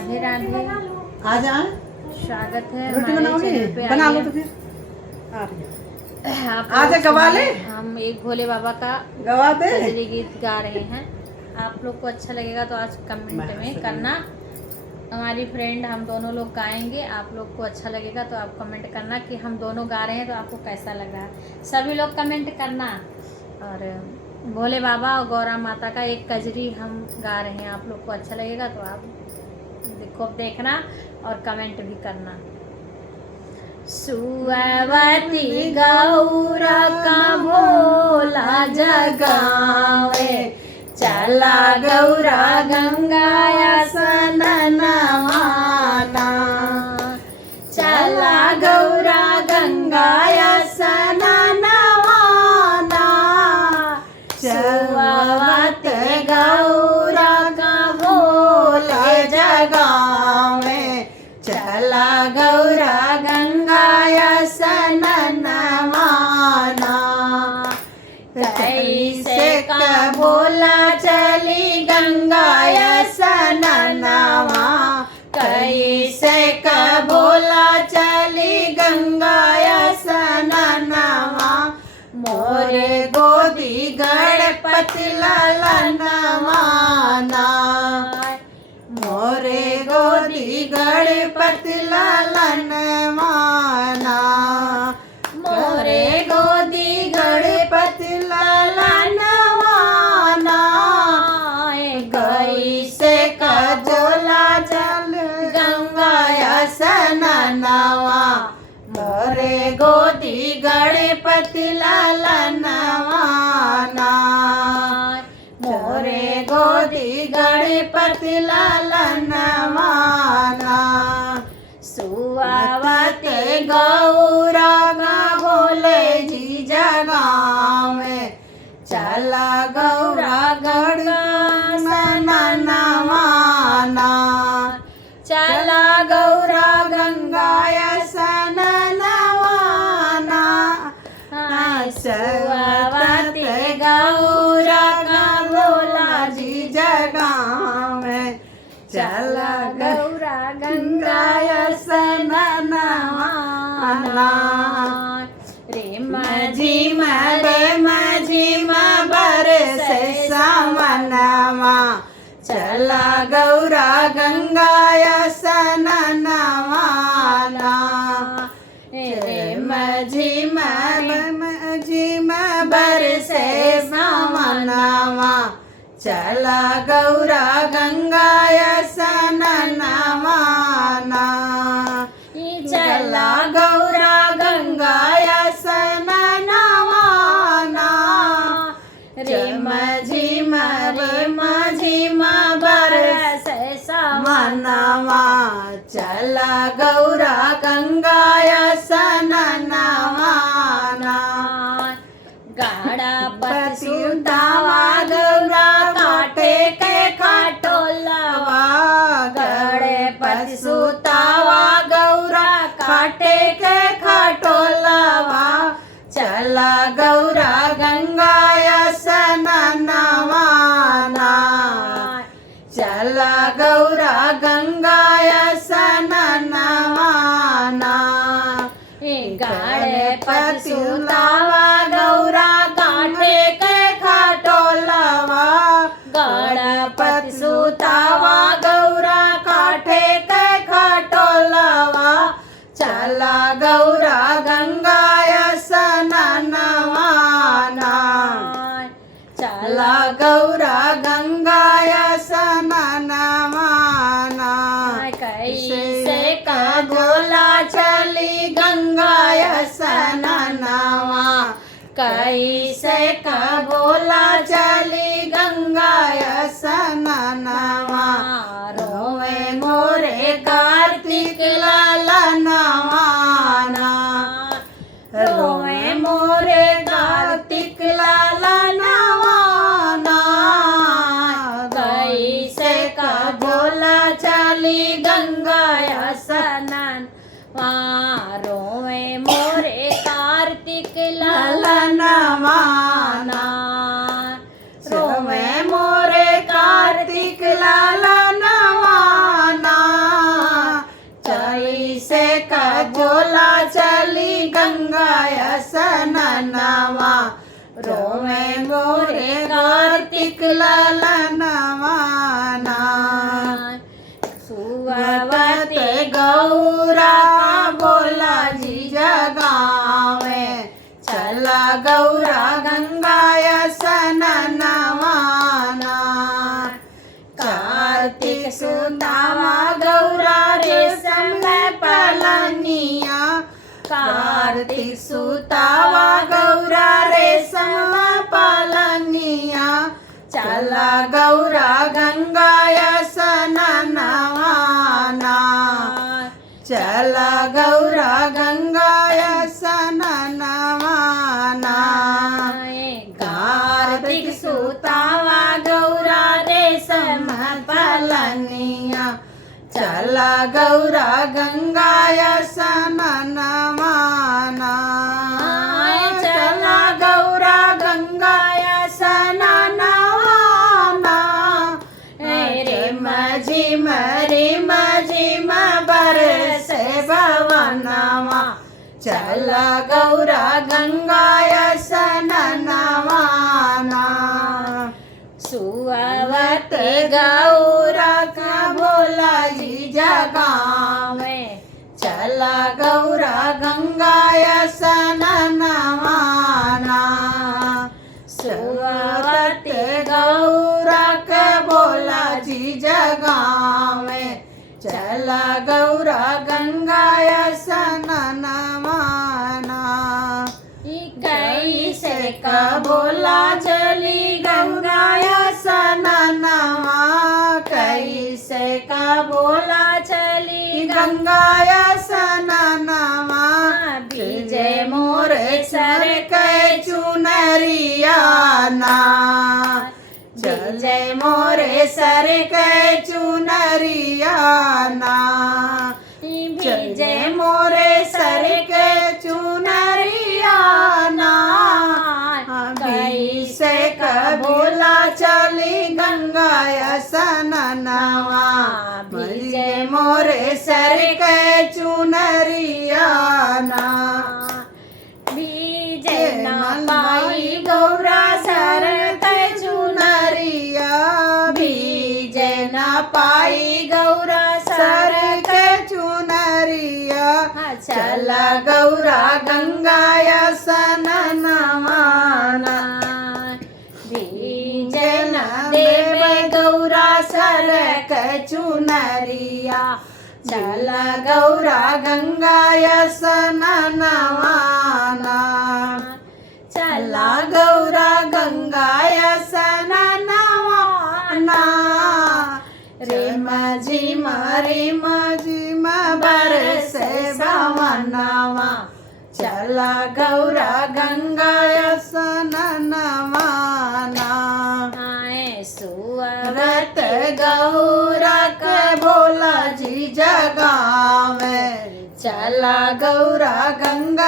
राधे राधे। आ जाए स्वागत है रोटी हमारे बनाओगे चैनल पे। बना लो आइए। तो फिर आ रही है। आप आजा लोग गवा सुनिए, ले। हम एक भोले बाबा का गवा दे। कजरी गीत गा रहे हैं। आप लोग को अच्छा लगेगा तो आज कमेंट में करना। हमारी फ्रेंड हम दोनों लोग गाएंगे, आप लोग को अच्छा लगेगा तो आप कमेंट करना कि हम दोनों गा रहे हैं तो आपको कैसा लग रहा है। सभी लोग कमेंट करना। और भोले बाबा और गौरा माता का एक कजरी हम गा रहे हैं, आप लोग को अच्छा लगेगा तो आप खूब देखना और कमेंट भी करना। सुवती गौरा का भोला जगावे, चला गौरा गंगाया सननवाना, चला गौरा गंगाया सननवाना, सुवती गौरा का भोला जगावे, चला गौरा गंगाया सननवाना। कैसे का भोला चली गंगाया सननवा, कैसे का भोला चली गंगाया सननवा, मोरे गोदी गणपति ललनवाना, मोरे गोदी गणपति ललनवाना, मोरे गोदी गणपति ललनवाना। कैसे का भोला चल गंगाया सननवा, मोरे गोदी गणपति ललनवाना, मोरे गोदी गणपति ललनवाना। सुवती गौरा का भोले जी जगावे, चला गौरा गंगा सननवाना, चला गौरा गंगाया सननवाना। सुवती गौरा का भोला जी जगावे, चला गौरा गंगाया सननवाना। रे मझिमा बरसे सावनवा, चला गौरा गंगाया सननवाना। रे मझिमा बरसे सावनवा, चला गौरा गंगाया सननवाना, चला गौरा गंगाया सननवाना। रे मझिमा बरसे सावनवा, चला गौरा गंगाया सननवाना। गणपति सुतावा गौरा काटे के खाटोलवा, गणपति सुतावा गौरा काटे के खाटोलवा, चला गौरा गंगाया सननवाना, चला गौरा गंगाया सननवाना। गणपति सुतावा गौरा काटे के खाटोलवा, गणपति सुतावा गौरा काटे के खाटोलवा, चला गौरा गंगाया सननवाना, चला गौरा गंगाया सननवाना। कैसे का भोला चली गंगाया सननवा, कैसे का भोला चली गंगाया सननवा, रोवे मोरे कार्तिक ललनवाना, रोवे मोरे कार्तिक ललनवाना। कैसे का भोला चली गंगाया सननवा, रोवे मोरे कार्तिक ललनवाना, रोवे मोरे कार्तिक ललनवाना। ललनवा रोवे मोरे कार्तिक ललनवा ना सुवत गौरा बोला जी जगावे चला गौरा गंगाय सननवाना कार्तिक सुतावा गौरा रेशम पलनिया कार्तिक सुतावा गौरा रेशम पलनिया चला गौरा गंगाय सननवाना चला गौरा गंगाय सननवाना कार्तिक सुतावा गौरा रेशम पलनिया चला गौरा गंगाय सननवाना चला गौरा गंगाय सननवाना रे मझिम बरसे भवनवा चला गौरा गंगाय सननवाना सुवत गौरा का बोला जी जगावे चला गौरा गंगाय सननवाना सुवत गौरा का बोला जी जगावे चला गौरा गंगाय सननवाना कैसे का बोला चली गंगाय सननवा कैसे का बोला चली गंगाय सननवा बीजे मोरे सर के चुनरिया ना जय मोरे सर के चुनरिया ना जय मोरे सर के चुनरिया ना कैसे का बोला चली गंगाय सननवा जय मोरे सर के चुनरिया ना बीजे ना पाई गौरा सर के चुनरिया बीजे ना पाई गौरा सर के चुनरिया चला गौरा गंगाय सननवाना बीजे ना देव गौरा सर के चुनरिया चला गौरा गंगाय सननवाना चला गौरा गंगाय सननवाना रे मझिम बरसे भवनवा चला गौरा गंगाय सननवाना सुवत गौरा के बोला जी जगावे चला गौरा गंगा